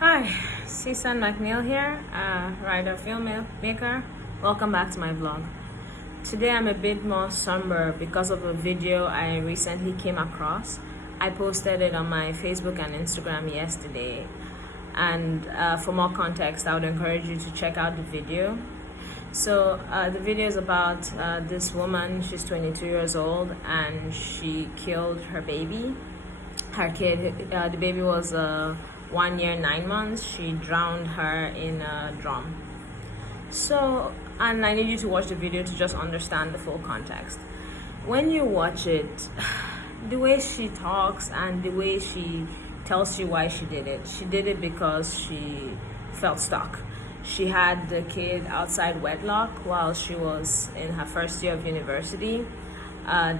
Hi, Susan McNeil here, writer, filmmaker. Welcome back to my vlog. Today I'm a bit more somber because of a video I recently came across. I posted it on my Facebook and Instagram yesterday. And for more context, I would encourage you to check out the video. So the video is about this woman. She's 22 years old and she killed her baby. Her kid, the baby was 1 year, 9 months. She drowned her in a drum. So, and I need you to watch the video to just understand the full context. When you watch it, the way she talks and the way she tells you why she did it because she felt stuck. She had the kid outside wedlock while she was in her first year of university.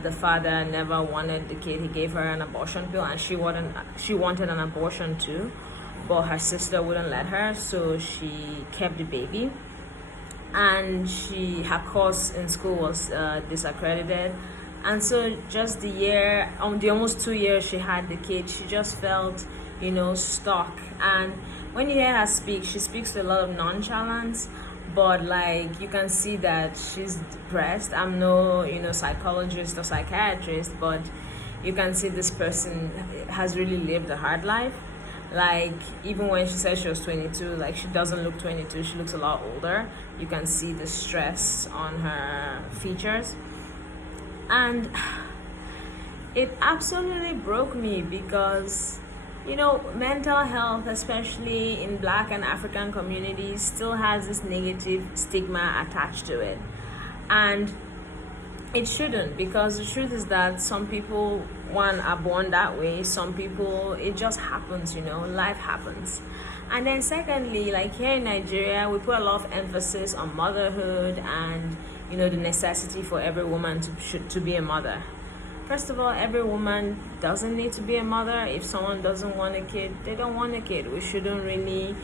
The father never wanted the kid. He gave her an abortion pill, and she wanted an abortion too, but her sister wouldn't let her, so she kept the baby. And her course in school was disaccredited, and so just the almost 2 years she had the kid, she just felt, stuck. And when you hear her speak, she speaks with a lot of nonchalance, but like you can see that she's depressed. I'm no psychologist or psychiatrist, but you can see this person has really lived a hard life. Like even when she says she was 22, like she doesn't look 22, she looks a lot older. You can see the stress on her features, and it absolutely broke me because mental health, especially in Black and African communities, still has this negative stigma attached to it. And it shouldn't, because the truth is that some people, one, are born that way. Some people, it just happens, life happens. And then secondly, like here in Nigeria, we put a lot of emphasis on motherhood and, the necessity for every woman to be a mother. First of all, every woman doesn't need to be a mother. If someone doesn't want a kid, they don't want a kid. We shouldn't really,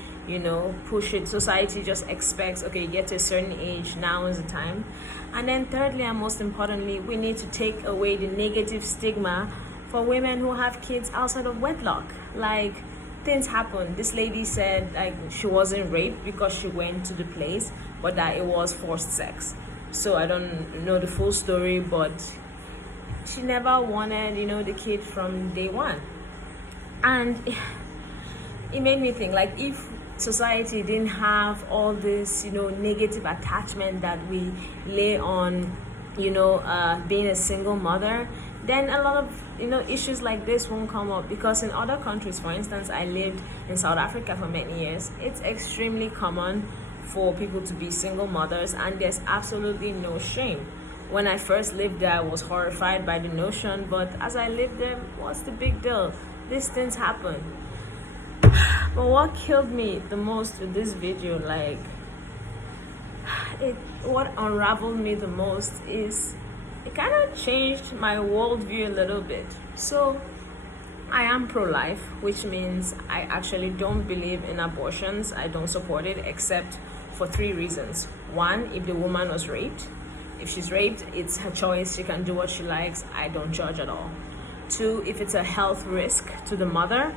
push it. Society just expects, okay, you get to a certain age, now is the time. And then thirdly, and most importantly, we need to take away the negative stigma for women who have kids outside of wedlock. Like, things happen. This lady said like she wasn't raped because she went to the place, but that it was forced sex. So I don't know the full story, but she never wanted, the kid from day one. And it made me think, like, if society didn't have all this, negative attachment that we lay on, being a single mother, then a lot of, issues like this won't come up. Because in other countries, for instance, I lived in South Africa for many years, it's extremely common for people to be single mothers, and there's absolutely no shame. When I first lived there, I was horrified by the notion, but as I lived there, what's the big deal? These things happen. But what killed me the most with this video, what unraveled me the most is it kind of changed my worldview a little bit. So I am pro-life, which means I actually don't believe in abortions. I don't support it, except for 3 reasons. 1, if the woman was raped. If she's raped, it's her choice. She can do what she likes. I don't judge at all. 2, if it's a health risk to the mother,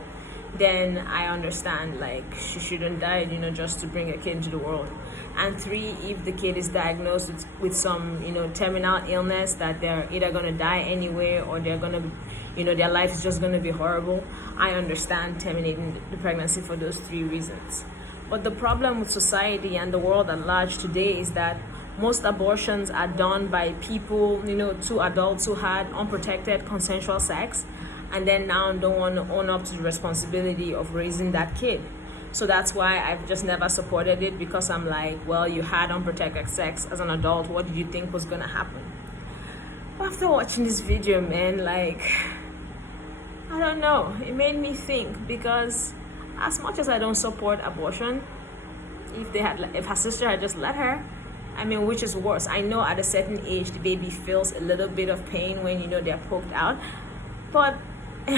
then I understand, like, she shouldn't die, just to bring a kid into the world. And 3, if the kid is diagnosed with some, terminal illness that they're either going to die anyway or they're going to, their life is just going to be horrible, I understand terminating the pregnancy for those 3 reasons. But the problem with society and the world at large today is that most abortions are done by people, 2 adults who had unprotected consensual sex, and then now don't want to own up to the responsibility of raising that kid. So that's why I've just never supported it, because I'm like, well, you had unprotected sex as an adult. What did you think was going to happen? But after watching this video, man, like, I don't know. It made me think, because as much as I don't support abortion, if her sister had just let her, which is worse? I know at a certain age the baby feels a little bit of pain when they're poked out, but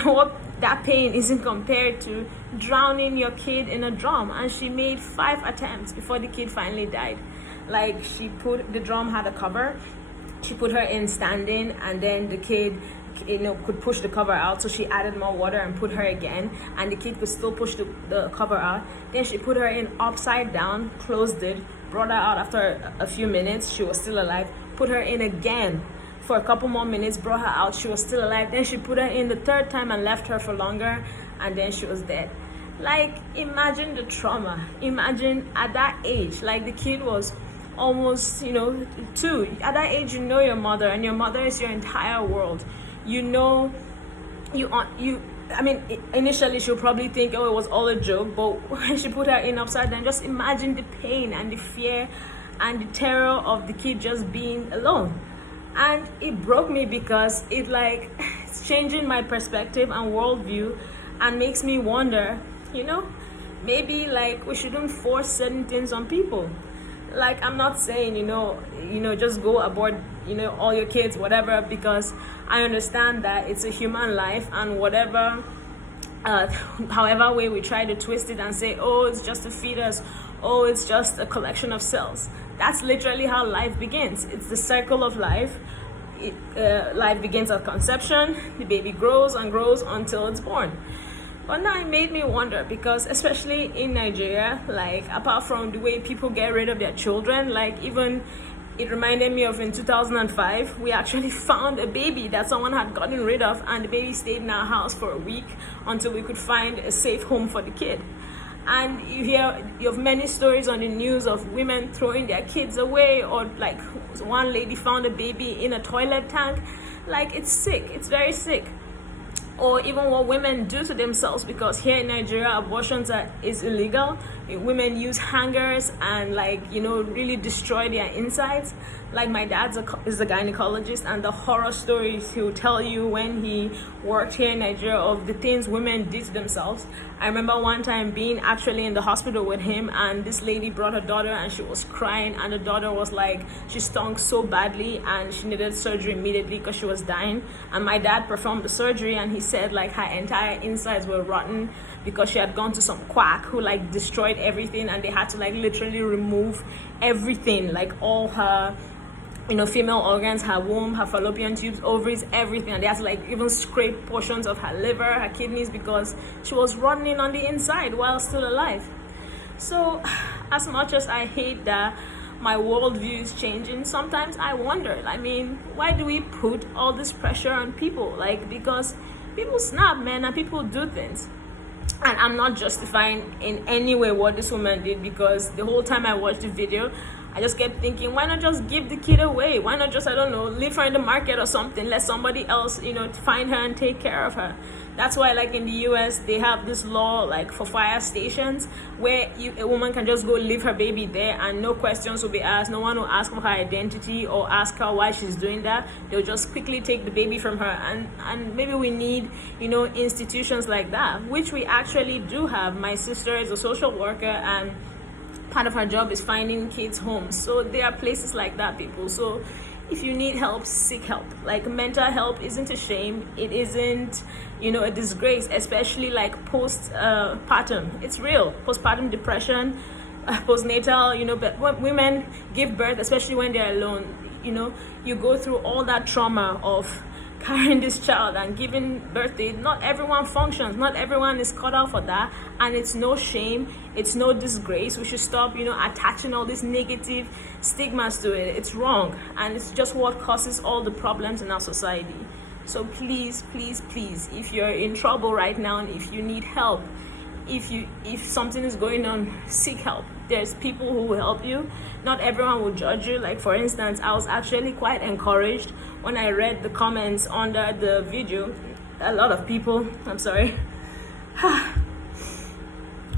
what that pain isn't compared to drowning your kid in a drum. And she made 5 attempts before the kid finally died. Like, the drum had a cover, she put her in standing, and then the kid could push the cover out, so she added more water and put her again, and the kid could still push the cover out. Then she put her in upside down, closed it, brought her out after a few minutes. She was still alive. Put her in again for a couple more minutes, brought her out. She was still alive. Then she put her in the third time and left her for longer, and then she was dead. Like, imagine the trauma. Imagine at that age, like the kid was almost 2. At that age, you know your mother, and your mother is your entire world. Initially she'll probably think, oh, it was all a joke, but when she put her in upside down, just imagine the pain and the fear and the terror of the kid just being alone. And it broke me because it's changing my perspective and worldview, and makes me wonder, maybe we shouldn't force certain things on people. Like, I'm not saying, just go abort, all your kids, whatever, because I understand that it's a human life, and whatever, however way we try to twist it and say, oh, it's just a fetus, oh, it's just a collection of cells. That's literally how life begins. It's the circle of life. Life begins at conception, the baby grows and grows until it's born. But now it made me wonder, because especially in Nigeria, apart from the way people get rid of their children, even it reminded me of in 2005, we actually found a baby that someone had gotten rid of, and the baby stayed in our house for a week until we could find a safe home for the kid. And you have many stories on the news of women throwing their kids away, or one lady found a baby in a toilet tank. It's sick. It's very sick. Or even what women do to themselves, because here in Nigeria, abortions is illegal. Women use hangers and really destroy their insides. My dad is a gynecologist, and the horror stories he'll tell you when he worked here in Nigeria of the things women did to themselves. I remember one time being actually in the hospital with him, and this lady brought her daughter, and she was crying, and the daughter was she stunk so badly and she needed surgery immediately because she was dying. And my dad performed the surgery, and he said her entire insides were rotten because she had gone to some quack who destroyed everything, and they had to literally remove everything, all her female organs, her womb, her fallopian tubes, ovaries, everything. And they had to even scrape portions of her liver, her kidneys, because she was running on the inside while still alive. So as much as I hate that my worldview is changing, sometimes I wonder, why do we put all this pressure on people? Because people snap, man, and people do things. And I'm not justifying in any way what this woman did, because the whole time I watched the video, I just kept thinking, why not just give the kid away? Why not just, leave her in the market or something? Let somebody else, find her and take care of her. That's why, in the US, they have this law, for fire stations, where a woman can just go leave her baby there, and no questions will be asked. No one will ask for her identity or ask her why she's doing that. They'll just quickly take the baby from her. And maybe we need, institutions like that, which we actually do have. My sister is a social worker, and part of her job is finding kids homes. So there are places like that, people. So if you need help, seek help. Mental health isn't a shame. It isn't, a disgrace, especially postpartum. It's real. Postpartum depression, postnatal, but when women give birth, especially when they're alone, you go through all that trauma of carrying this child and giving birth to it. Not everyone functions. Not everyone is cut out for that. And it's no shame. It's no disgrace. We should stop, attaching all these negative stigmas to it. It's wrong. And it's just what causes all the problems in our society. So please, please, please, if you're in trouble right now and if you need help, if something is going on, seek help. There's people who will help you. Not everyone will judge you. For instance, I was actually quite encouraged when I read the comments under the video. A lot of people,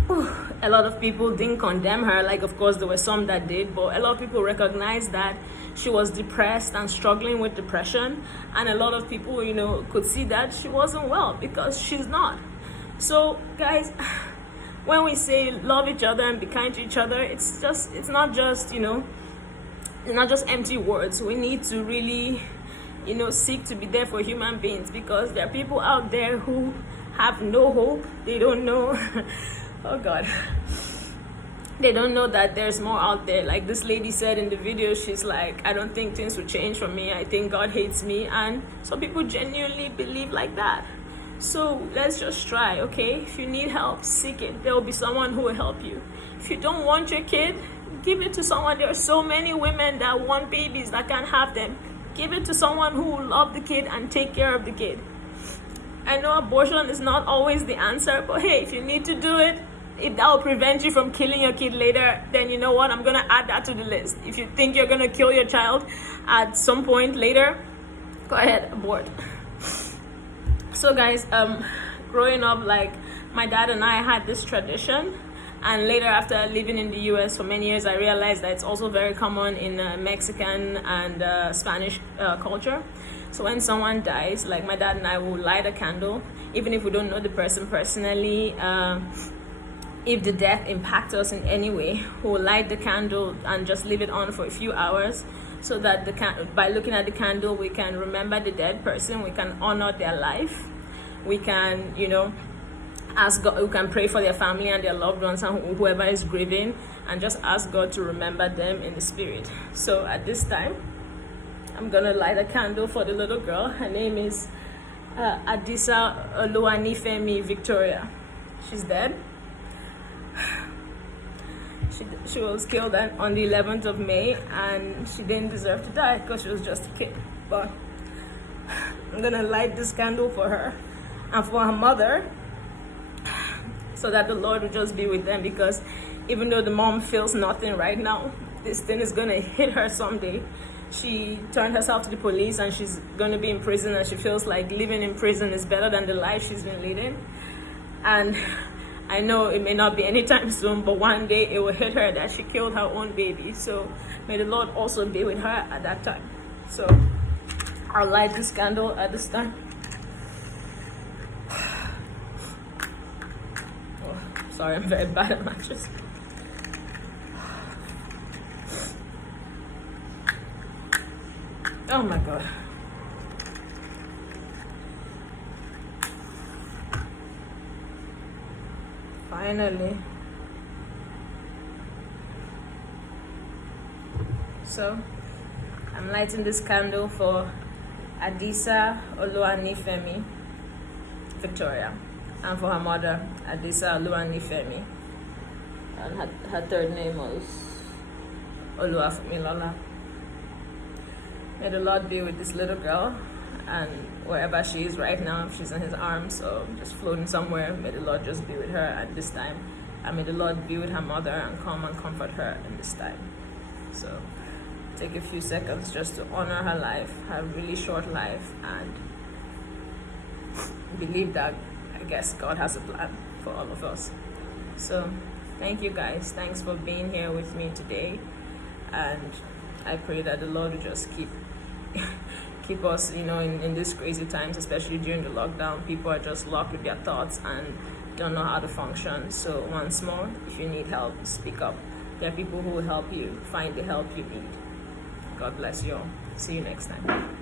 a lot of people didn't condemn her. Of course, there were some that did, but a lot of people recognized that she was depressed and struggling with depression. And a lot of people, could see that she wasn't well, because she's not. So, guys, when we say love each other and be kind to each other, it's not just empty words. We need to really, seek to be there for human beings, because there are people out there who have no hope. They don't know. Oh God. They don't know that there's more out there. Like this lady said in the video, she's like, I don't think things will change for me. I think God hates me. And some people genuinely believe like that. So let's just try, okay? If you need help, seek it. There will be someone who will help you. If you don't want your kid, give it to someone. There are so many women that want babies that can't have them. Give it to someone who will love the kid and take care of the kid. I know abortion is not always the answer, but hey, if you need to do it, if that will prevent you from killing your kid later, then you know what? I'm going to add that to the list. If you think you're going to kill your child at some point later, go ahead, abort. So guys, growing up, like my dad and I had this tradition, and later after living in the US for many years, I realized that it's also very common in Mexican and Spanish culture. So when someone dies, like my dad and I will light a candle, even if we don't know the person personally. If the death impacts us in any way, we'll light the candle and just leave it on for a few hours, so that by looking at the candle, we can remember the dead person, we can honor their life, we can, ask God, we can pray for their family and their loved ones and whoever is grieving, and just ask God to remember them in the spirit. So at this time, I'm gonna light a candle for the little girl. Her name is Adisa Oluwanifemi Victoria. She's dead. She was killed on the 11th of May, and she didn't deserve to die because she was just a kid. But I'm gonna light this candle for her and for her mother, so that the Lord will just be with them, because even though the mom feels nothing right now, this thing is gonna hit her someday. She turned herself to the police and she's gonna be in prison, and she feels like living in prison is better than the life she's been leading. And I know it may not be anytime soon, but one day it will hit her that she killed her own baby. So may the Lord also be with her at that time. So I'll light this candle at this time. Oh, sorry, I'm very bad at matches. Oh my God. Finally. So I'm lighting this candle for Adisa Oluwanifemi Victoria, and for her mother, Adisa Oluwanifemi, and her third name was Oluwafumilola. May the Lord be with this little girl, and wherever she is right now, if she's in his arms or just floating somewhere, may the Lord just be with her at this time, and may the Lord be with her mother and come and comfort her in this time. So take a few seconds just to honor her life, her really short life, and believe that, I guess, God has a plan for all of us. So thank you guys. Thanks for being here with me today, and I pray that the Lord will just keep us, in these crazy times, especially during the lockdown. People are just locked with their thoughts and don't know how to function. So once more, if you need help, speak up. There are people who will help you find the help you need. God bless you all. See you next time.